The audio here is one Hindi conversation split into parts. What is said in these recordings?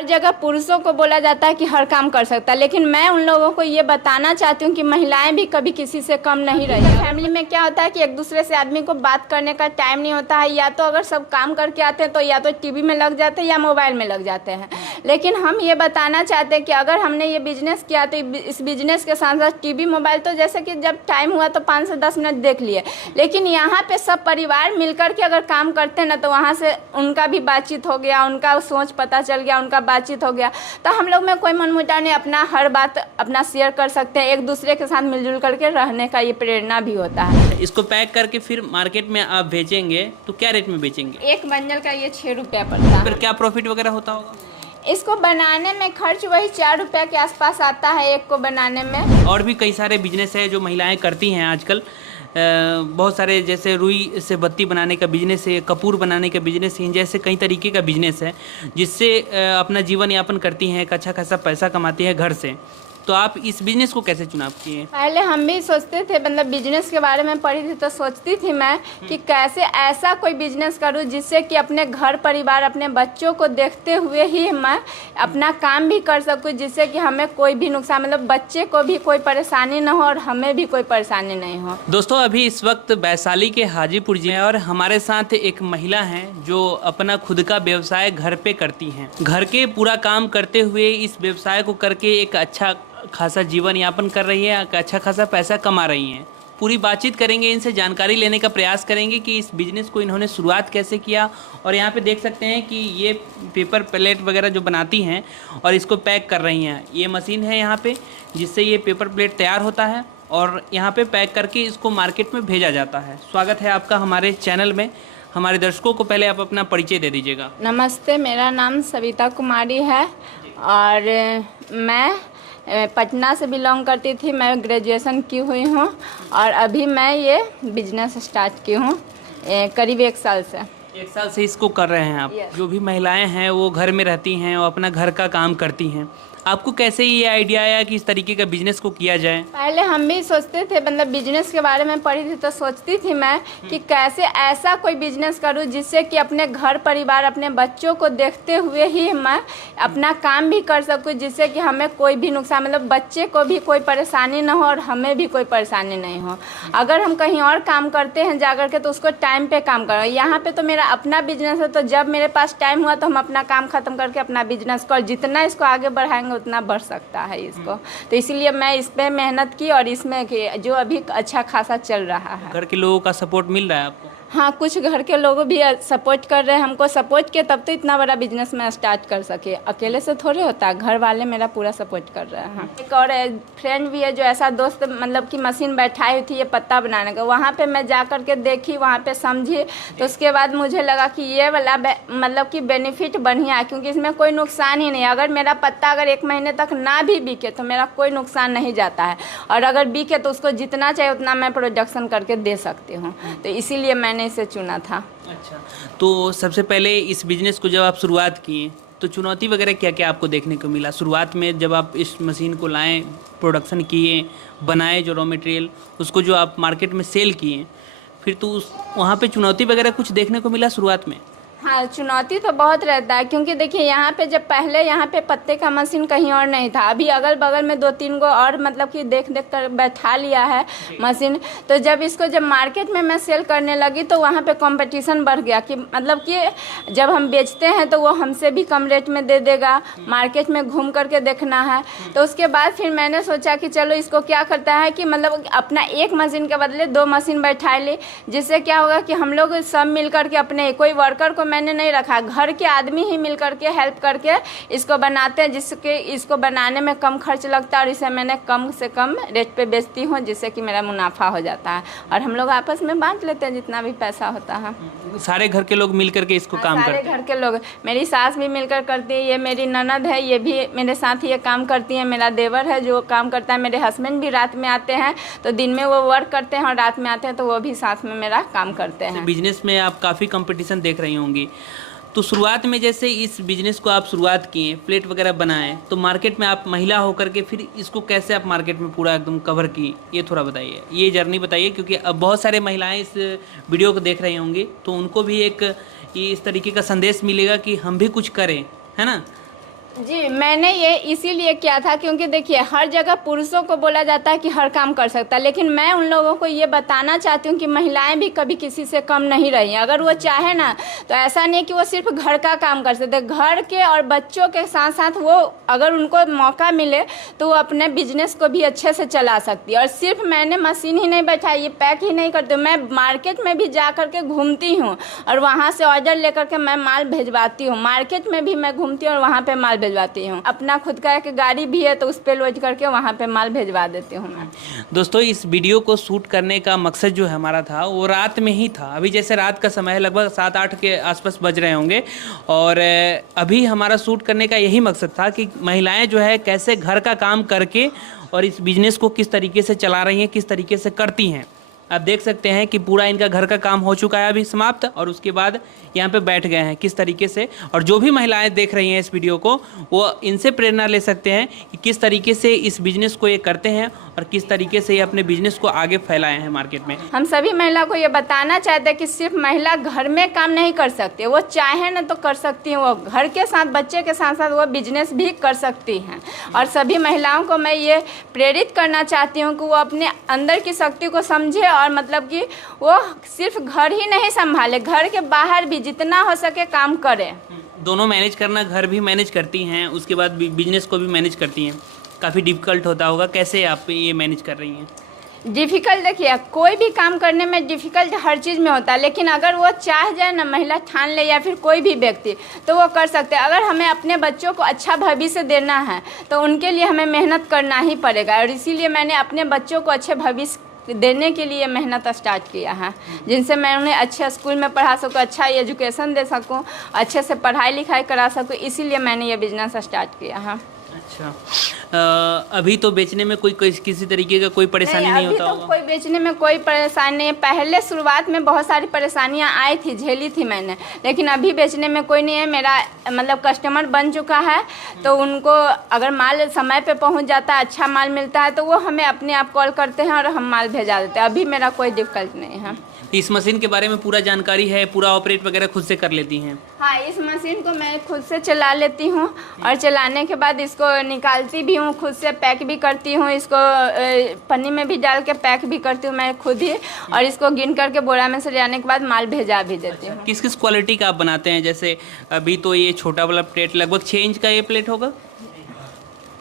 हर जगह पुरुषों को बोला जाता है कि हर काम कर सकता है, लेकिन मैं उन लोगों को ये बताना चाहती हूँ कि महिलाएं भी कभी किसी से कम नहीं रही हैं। फैमिली में क्या होता है कि एक दूसरे से आदमी को बात करने का टाइम नहीं होता है, या तो अगर सब काम करके आते हैं तो या तो टीवी में लग जाते हैं या मोबाइल में लग जाते हैं। लेकिन हम ये बताना चाहते हैं कि अगर हमने ये बिजनेस किया तो इस बिजनेस के साथ साथ टीवी मोबाइल तो जैसे कि जब टाइम हुआ तो 5 से 10 मिनट देख लिए, लेकिन यहाँ पे सब परिवार मिलकर के अगर काम करते हैं ना तो वहाँ से उनका भी बातचीत हो गया, उनका सोच पता चल गया, उनका बातचीत हो गया, तो हम लोग में कोई मनमुटाव नहीं, अपना हर बात अपना शेयर कर सकते हैं, एक दूसरे के साथ मिलजुल करके रहने का ये प्रेरणा भी होता है। इसको पैक करके फिर मार्केट में आप बेचेंगे तो क्या रेट में बेचेंगे? एक बंडल का ये 6 रुपया पड़ता है। फिर क्या प्रॉफिट वगैरह होता होगा? इसको बनाने में खर्च वही 4 रुपया के आसपास आता है एक को बनाने में। और भी कई सारे बिजनेस है जो महिलाएं करती हैं आजकल। बहुत सारे जैसे रुई से बत्ती बनाने का बिजनेस है, कपूर बनाने का बिजनेस है, जैसे कई तरीके का बिजनेस है जिससे अपना जीवन यापन करती हैं, एक अच्छा खासा पैसा कमाती है घर से। तो आप इस बिजनेस को कैसे चुनाव किए? पहले हम भी सोचते थे, मतलब बिजनेस के बारे में पढ़ी थी तो सोचती थी मैं कि कैसे ऐसा कोई बिजनेस करूं जिससे कि अपने घर परिवार अपने बच्चों को देखते हुए ही मैं अपना काम भी कर सकूं, जिससे कि हमें कोई भी नुकसान, मतलब बच्चे को भी कोई परेशानी ना हो और हमें भी कोई परेशानी नहीं हो। दोस्तों, अभी इस वक्त वैशाली के हाजीपुर जी हैं और हमारे साथ एक महिला हैं जो अपना खुद का व्यवसाय घर पे करती हैं। घर के पूरा काम करते हुए इस व्यवसाय को करके एक अच्छा खासा जीवन यापन कर रही है, अच्छा खासा पैसा कमा रही हैं। पूरी बातचीत करेंगे, इनसे जानकारी लेने का प्रयास करेंगे कि इस बिज़नेस को इन्होंने शुरुआत कैसे किया। और यहाँ पे देख सकते हैं कि ये पेपर प्लेट वगैरह जो बनाती हैं और इसको पैक कर रही हैं। ये मशीन है यहाँ पे जिससे ये पेपर प्लेट तैयार होता है और यहाँ पे पैक करके इसको मार्केट में भेजा जाता है। स्वागत है आपका हमारे चैनल में। हमारे दर्शकों को पहले आप अपना परिचय दे दीजिएगा। नमस्ते, मेरा नाम सविता कुमारी है और मैं पटना से बिलोंग करती थी। मैं ग्रेजुएशन की हुई हूँ और अभी मैं ये बिजनेस स्टार्ट की हूँ करीब 1 साल से। 1 साल से इसको कर रहे हैं आप? Yes. जो भी महिलाएं हैं वो घर में रहती हैं और अपना घर का काम करती हैं। आपको कैसे ये आइडिया आया कि इस तरीके का बिजनेस को किया जाए? पहले हम भी सोचते थे, मतलब बिजनेस के बारे में पढ़ी थी तो सोचती थी मैं कि कैसे ऐसा कोई बिजनेस करूं जिससे कि अपने घर परिवार अपने बच्चों को देखते हुए ही मैं अपना काम भी कर सकूं, जिससे कि हमें कोई भी नुकसान, मतलब बच्चे को भी कोई परेशानी ना हो और हमें भी कोई परेशानी नहीं हो। अगर हम कहीं और काम करते हैं जा करके तो उसको टाइम पे काम करो। यहाँ पे तो मेरा अपना बिजनेस है, तो जब मेरे पास टाइम हुआ तो हम अपना काम ख़त्म करके अपना बिजनेस को, जितना इसको आगे बढ़ाएंगे उतना बढ़ सकता है इसको। तो इसीलिए मैं इस पे मेहनत की और इसमें जो अभी अच्छा खासा चल रहा है। घर के लोगों का सपोर्ट मिल रहा है आपको? हाँ, कुछ घर के लोग भी सपोर्ट कर रहे हैं हमको। सपोर्ट किए तब तो इतना बड़ा बिजनेस मैं स्टार्ट कर सके, अकेले से थोड़े होता है। घर वाले मेरा पूरा सपोर्ट कर रहे हैं। एक और फ्रेंड भी है जो ऐसा दोस्त, मतलब कि मशीन बैठाई हुई थी ये पत्ता बनाने का, वहाँ पे मैं जा कर के देखी, वहाँ पे समझी, तो उसके बाद मुझे लगा कि ये वाला मतलब कि बेनिफिट बढ़िया है, क्योंकि इसमें कोई नुकसान ही नहीं। अगर मेरा पत्ता अगर 1 महीने तक ना भी बिके तो मेरा कोई नुकसान नहीं जाता है, और अगर बिके तो उसको जितना चाहिए उतना मैं प्रोडक्शन करके दे सकती हूँ। तो इसीलिए मैंने इसे चुना था। अच्छा, तो सबसे पहले इस बिजनेस को जब आप शुरुआत किए तो चुनौती वगैरह क्या क्या आपको देखने को मिला शुरुआत में, जब आप इस मशीन को लाएं, प्रोडक्शन किए, बनाए जो रॉ मटेरियल, उसको जो आप मार्केट में सेल किए, फिर तो वहाँ पे चुनौती वगैरह कुछ देखने को मिला शुरुआत में? हाँ, चुनौती तो बहुत रहता है, क्योंकि देखिए यहाँ पे जब पहले यहाँ पे पत्ते का मशीन कहीं और नहीं था, अभी अगल बगल में 2-3 गो और मतलब कि देख कर बैठा लिया है मशीन। तो जब इसको जब मार्केट में मैं सेल करने लगी तो वहाँ पे कंपटीशन बढ़ गया कि मतलब कि जब हम बेचते हैं तो वो हमसे भी कम रेट में दे देगा, मार्केट में घूम करके देखना है। तो उसके बाद फिर मैंने सोचा कि चलो इसको क्या करता है कि मतलब अपना 1 मशीन के बदले 2 मशीन बैठा ली, जिससे क्या होगा कि हम लोग सब मिल करके, अपने कोई वर्कर को मैंने नहीं रखा, घर के आदमी ही मिल करके हेल्प करके इसको बनाते हैं, जिसके इसको बनाने में कम खर्च लगता है और इसे मैंने कम से कम रेट पे बेचती हूँ, जिससे कि मेरा मुनाफा हो जाता है और हम लोग आपस में बांट लेते हैं जितना भी पैसा होता है। सारे घर के लोग मिल करके इसको काम करते हैं? सारे घर के लोग, मेरी सास भी मिलकर करती है, ये मेरी ननद है, ये भी मेरे साथ ये काम करती है, मेरा देवर है जो काम करता है, मेरे हस्बैंड भी रात में आते हैं, तो दिन में वो वर्क करते हैं और रात में आते हैं तो वो भी साथ में मेरा काम करते हैं। बिजनेस में आप काफ़ी कंपटीशन देख रही होंगी, तो शुरुआत में जैसे इस बिजनेस को आप शुरुआत किए, प्लेट वगैरह बनाए, तो मार्केट में आप महिला होकर के फिर इसको कैसे आप मार्केट में पूरा एकदम कवर की, ये थोड़ा बताइए, ये जर्नी बताइए, क्योंकि अब बहुत सारे महिलाएं इस वीडियो को देख रही होंगी तो उनको भी एक इस तरीके का संदेश मिलेगा कि हम भी कुछ करें, है ना? जी, मैंने ये इसीलिए किया था क्योंकि देखिए हर जगह पुरुषों को बोला जाता है कि हर काम कर सकता है, लेकिन मैं उन लोगों को ये बताना चाहती हूँ कि महिलाएं भी कभी किसी से कम नहीं रही हैं। अगर वो चाहे ना तो ऐसा नहीं कि वो सिर्फ घर का काम कर सकते, घर के और बच्चों के साथ साथ वो अगर उनको मौका मिले तो वो अपने बिजनेस को भी अच्छे से चला सकती है। और सिर्फ मैंने मशीन ही नहीं बैठाई, ये पैक ही नहीं करती हूँ, मैं मार्केट में भी जा कर के घूमती हूँ और वहाँ से ऑर्डर लेकर के मैं माल भिजवाती हूँ। मार्केट में भी मैं घूमती हूँ और वहाँ पर माल भिजवाती हूँ। अपना खुद का एक गाड़ी भी है तो उस पर लोड करके वहाँ पे माल भिजवा देती हूँ मैं। दोस्तों, इस वीडियो को शूट करने का मकसद जो हमारा था वो रात में ही था। अभी जैसे रात का समय है, लगभग 7-8 के आसपास बज रहे होंगे, और अभी हमारा शूट करने का यही मकसद था कि महिलाएं जो है कैसे घर का काम करके और इस बिजनेस को किस तरीके से चला रही हैं, किस तरीके से करती हैं। आप देख सकते हैं कि पूरा इनका घर का काम हो चुका है अभी समाप्त, और उसके बाद यहाँ पे बैठ गए हैं किस तरीके से। और जो भी महिलाएं देख रही हैं इस वीडियो को, वो इनसे प्रेरणा ले सकते हैं कि किस तरीके से इस बिज़नेस को ये करते हैं और किस तरीके से ये अपने बिजनेस को आगे फैलाए हैं मार्केट में। हम सभी महिला को ये बताना चाहते हैं कि सिर्फ महिला घर में काम नहीं कर सकती, वो चाहे ना तो कर सकती हैं, वो घर के साथ बच्चे के साथ साथ वो बिजनेस भी कर सकती हैं। और सभी महिलाओं को मैं ये प्रेरित करना चाहती हूँ कि वो अपने अंदर की शक्ति को समझे और मतलब कि वो सिर्फ घर ही नहीं संभाले, घर के बाहर भी जितना हो सके काम करें। दोनों मैनेज करना, घर भी मैनेज करती हैं, उसके बाद बिजनेस को भी मैनेज करती हैं। काफ़ी डिफिकल्ट होता होगा, कैसे आप ये मैनेज कर रही हैं? डिफ़िकल्ट देखिए, कोई भी काम करने में डिफ़िकल्ट हर चीज़ में होता है, लेकिन अगर वो चाह जाए ना, महिला ठान ले या फिर कोई भी व्यक्ति, तो वो कर सकते हैं। अगर हमें अपने बच्चों को अच्छा भविष्य देना है तो उनके लिए हमें मेहनत करना ही पड़ेगा। और इसीलिए मैंने अपने बच्चों को अच्छे भविष्य देने के लिए मेहनत स्टार्ट किया है, जिनसे मैं उन्हें अच्छे स्कूल में पढ़ा सकूँ, अच्छा एजुकेशन दे सकूँ, अच्छे से पढ़ाई लिखाई करा सकूँ। इसीलिए मैंने ये बिज़नेस स्टार्ट किया है। अच्छा, अभी तो बेचने में कोई किसी तरीके का कोई परेशानी नहीं होता होगा? कोई बेचने में कोई परेशानी नहीं है। पहले शुरुआत में बहुत सारी परेशानियां आई थी, झेली थी मैंने, लेकिन अभी बेचने में कोई नहीं है। मेरा मतलब कस्टमर बन चुका है, तो उनको अगर माल समय पे पहुंच जाता है, अच्छा माल मिलता है, तो वो हमें अपने आप कॉल करते हैं और हम माल भेजा देते हैं। अभी मेरा कोई दिक्कत नहीं है। इस मशीन के बारे में पूरा जानकारी है, पूरा ऑपरेट वगैरह खुद से कर लेती हैं? हाँ, इस मशीन को मैं खुद से चला लेती हूँ और चलाने के बाद इसको निकालती भी हूँ, खुद से पैक भी करती हूँ, इसको पन्नी में भी डाल के पैक भी करती हूँ मैं खुद ही, और इसको गिन करके बोरा में से जाने के बाद माल भेजा भी देती हूँ। किस किस क्वालिटी का आप बनाते हैं? जैसे अभी तो ये छोटा वाला प्लेट लगभग 6 इंच का ये प्लेट होगा,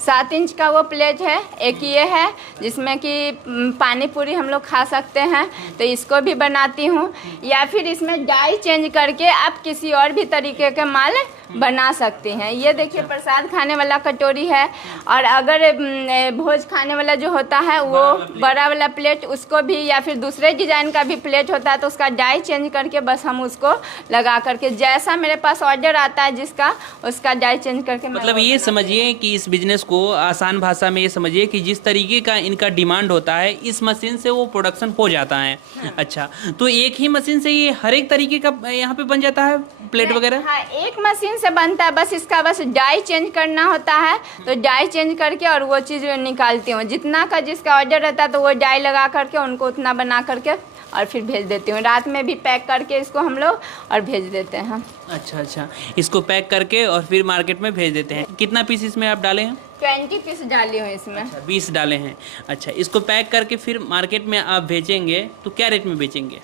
7 इंच का वो प्लेट है। एक ये है जिसमें कि पानी पूरी हम लोग खा सकते हैं, तो इसको भी बनाती हूँ। या फिर इसमें डाई चेंज करके आप किसी और भी तरीके के माल बना सकते हैं। ये देखिए प्रसाद खाने वाला कटोरी है, और अगर भोज खाने वाला जो होता है वो बड़ा वाला प्लेट, उसको भी या फिर दूसरे डिज़ाइन का भी प्लेट होता है, तो उसका डाई चेंज करके बस हम उसको लगा करके जैसा मेरे पास ऑर्डर आता है जिसका, उसका डाई चेंज करके। मतलब ये समझिए कि इस बिजनेस को आसान भाषा में ये समझिए कि जिस तरीके का इनका डिमांड होता है, इस मशीन से वो प्रोडक्शन हो जाता है। अच्छा, तो एक ही मशीन से ये हर एक तरीके का यहाँ पे बन जाता है प्लेट वगैरह? हाँ, एक मशीन से बनता है, बस इसका बस डाई चेंज करना होता है, तो डाई चेंज करके और वो चीज़ निकालती हूँ। जितना का जिसका ऑर्डर रहता है तो वो डाई लगा करके उनको उतना बना करके और फिर भेज देती हूँ। रात में भी पैक करके इसको हम लोग और भेज देते हैं। अच्छा, इसको पैक करके और फिर मार्केट में भेज देते हैं। कितना पीस इसमें आप डाले हैं? 20 पीस डाली हूँ इसमें। अच्छा, 20 डाले हैं। अच्छा, इसको पैक करके फिर मार्केट में आप बेचेंगे तो क्या रेट में बेचेंगे?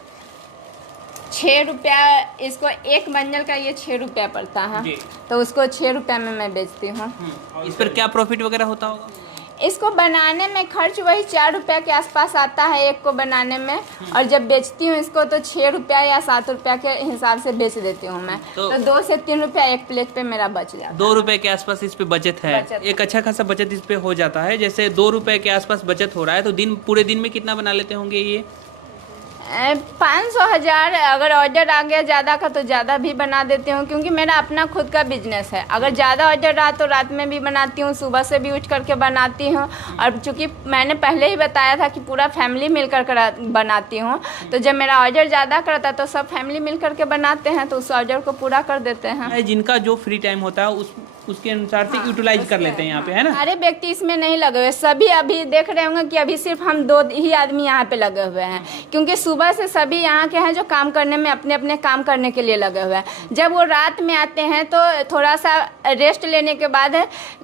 6 रुपया, इसको एक बंडल का ये 6 रुपया पड़ता है, तो उसको 6 रुपया में मैं बेचती हूँ। इस पर क्या प्रॉफिट वगैरह होता होगा? इसको बनाने में खर्च वही 4 रुपया के आसपास आता है एक को बनाने में, और जब बेचती हूँ इसको तो 6 रुपया या 7 रुपया के हिसाब से बेच देती हूँ मैं। तो 2 से 3 रुपया एक प्लेट पे मेरा बच जाता है। 2 रुपये के आसपास इस पे बचत है। एक अच्छा खासा बचत इस पे हो जाता है। जैसे 2 रुपये के आसपास बचत हो रहा है, तो पूरे दिन में कितना बना लेते होंगे ये? 500 1000, अगर ऑर्डर आ गया ज़्यादा का तो ज़्यादा भी बना देती हूँ, क्योंकि मेरा अपना खुद का बिजनेस है। अगर ज़्यादा ऑर्डर रहा तो रात में भी बनाती हूँ, सुबह से भी उठ करके बनाती हूँ। और चूँकि मैंने पहले ही बताया था कि पूरा फैमिली मिल कर बनाती हूँ, तो जब मेरा ऑर्डर ज़्यादा करता है तो सब फैमिली मिल करके बनाते हैं, तो उस ऑर्डर को पूरा कर देते हैं। जिनका जो फ्री टाइम होता है उसके अनुसार से यूटिलाइज कर लेते हैं यहाँ पे, है ना? सारे व्यक्ति इसमें नहीं लगे हुए, सभी अभी देख रहे होंगे कि अभी सिर्फ हम 2 ही आदमी यहाँ पे लगे हुए हैं, क्योंकि सुबह से सभी यहाँ के हैं जो काम करने में अपने अपने काम करने के लिए लगे हुए हैं। जब वो रात में आते हैं तो थोड़ा सा रेस्ट लेने के बाद,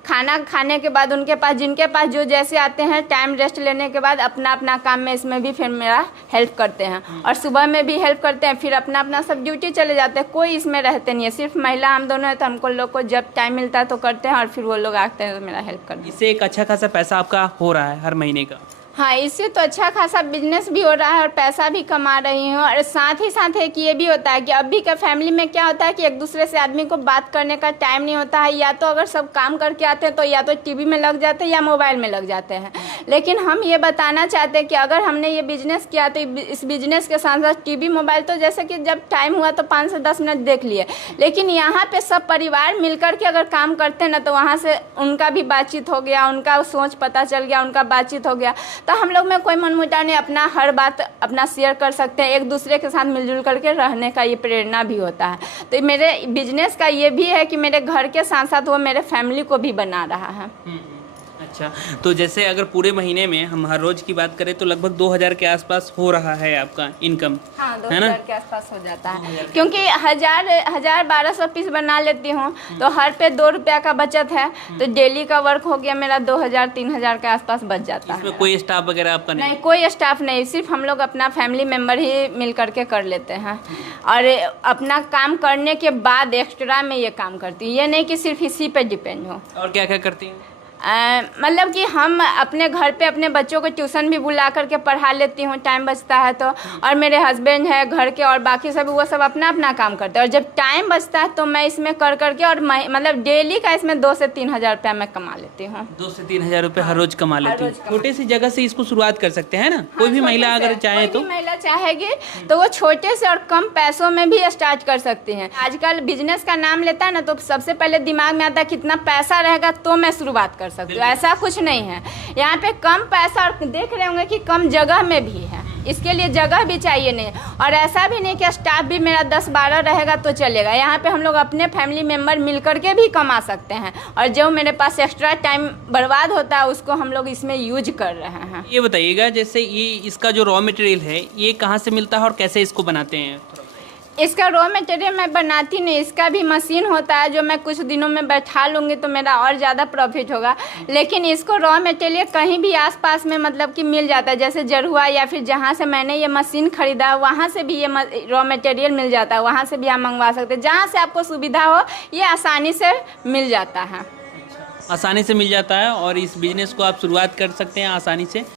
खाना खाने के बाद उनके पास, जिनके पास जो जैसे आते हैं, टाइम रेस्ट लेने के बाद अपना अपना काम में इसमें भी फिर मेरा हेल्प करते हैं, और सुबह में भी हेल्प करते हैं, फिर अपना अपना सब ड्यूटी चले जाते हैं। कोई इसमें रहते नहीं है, सिर्फ महिला हम दोनों हैं, तो हमको लोग को जब टाइम मिलता है तो करते हैं, और फिर वो लोग आते हैं तो मेरा हेल्प करते हैं। इससे एक अच्छा खासा पैसा आपका हो रहा है हर महीने का? हाँ, इससे तो अच्छा खासा बिजनेस भी हो रहा है और पैसा भी कमा रही हूँ। और साथ ही साथ एक ये भी होता है कि अभी का फैमिली में क्या होता है कि एक दूसरे से आदमी को बात करने का टाइम नहीं होता है, या तो अगर सब काम करके आते हैं तो या तो टीवी में लग जाते हैं या मोबाइल में लग जाते हैं। लेकिन हम ये बताना चाहते हैं कि अगर हमने ये बिजनेस किया तो इस बिजनेस के साथ साथ टीवी मोबाइल तो जैसे कि जब टाइम हुआ तो 5 से 10 मिनट देख लिए, लेकिन यहाँ पे सब परिवार मिलकर के अगर काम करते हैं ना, तो वहाँ से उनका भी बातचीत हो गया, उनका सोच पता चल गया, उनका बातचीत हो गया, तो हम लोग में कोई मनमुटाव नहीं, अपना हर बात अपना शेयर कर सकते हैं, एक दूसरे के साथ मिलजुल करके रहने का ये प्रेरणा भी होता है। तो मेरे बिजनेस का ये भी है कि मेरे घर के साथ साथ वो मेरे फैमिली को भी बना रहा है। अच्छा, तो जैसे अगर पूरे महीने में हम हर रोज की बात करें तो लगभग 2000 के आसपास हो रहा है आपका इनकम, हाँ, है ना? 2000 के आसपास हो जाता है, क्योंकि 1200 पीस बना लेती हूँ तो हर पे 2 रुपया का बचत है, तो डेली का वर्क हो गया मेरा 2000-3000 के आसपास बच जाता है। इसमें कोई स्टाफ वगैरह आपका नहीं? नहीं, कोई स्टाफ नहीं, सिर्फ हम लोग अपना फैमिली मेम्बर ही मिल करके कर लेते हैं, और अपना काम करने के बाद एक्स्ट्रा में ये काम करती हूँ, ये नहीं कि सिर्फ इसी पे डिपेंड हो। और क्या क्या करती हैं? मतलब कि हम अपने घर पे अपने बच्चों को ट्यूशन भी बुला करके पढ़ा लेती हूँ, टाइम बचता है तो, और मेरे हस्बैंड है घर के, और बाकी सब वो सब अपना अपना काम करते हैं, और जब टाइम बचता है तो मैं इसमें कर करके, और मतलब डेली का इसमें 2 से 3 हज़ार रुपया मैं कमा लेती हूँ। 2 से 3 हज़ार रुपये हर रोज कमा लेती हूँ। छोटे सी जगह से इसको शुरुआत कर सकते हैं ना, कोई भी महिला अगर चाहे तो? महिला चाहेगी तो वो छोटे से और कम पैसों में भी स्टार्ट कर सकती हैं। आजकल बिजनेस का नाम लेता है ना, तो सबसे पहले दिमाग में आता है कितना पैसा रहेगा तो मैं शुरुआत कर सकती हूँ। ऐसा कुछ नहीं है, यहाँ पे कम पैसा, और देख रहे होंगे कि कम जगह में भी है, इसके लिए जगह भी चाहिए नहीं, और ऐसा भी नहीं कि स्टाफ भी मेरा 10-12 रहेगा तो चलेगा। यहाँ पे हम लोग अपने फैमिली मेम्बर मिल करके भी कमा सकते हैं, और जो मेरे पास एक्स्ट्रा टाइम बर्बाद होता है उसको हम लोग इसमें यूज कर रहे हैं। ये बताइएगा, जैसे ये इसका जो रॉ मटेरियल है ये कहाँ से मिलता है और कैसे इसको बनाते हैं? इसका रॉ मटेरियल मैं बनाती नहीं, इसका भी मशीन होता है जो मैं कुछ दिनों में बैठा लूँगी तो मेरा और ज़्यादा प्रॉफिट होगा। लेकिन इसको रॉ मटेरियल कहीं भी आसपास में मतलब कि मिल जाता है, जैसे जरुआ या फिर जहाँ से मैंने ये मशीन ख़रीदा वहाँ से भी ये रॉ मटेरियल मिल जाता है, वहाँ से भी आप मंगवा सकते हैं, जहाँ से आपको सुविधा हो ये आसानी से मिल जाता है। आसानी से मिल जाता है और इस बिज़नेस को आप शुरुआत कर सकते हैं आसानी से।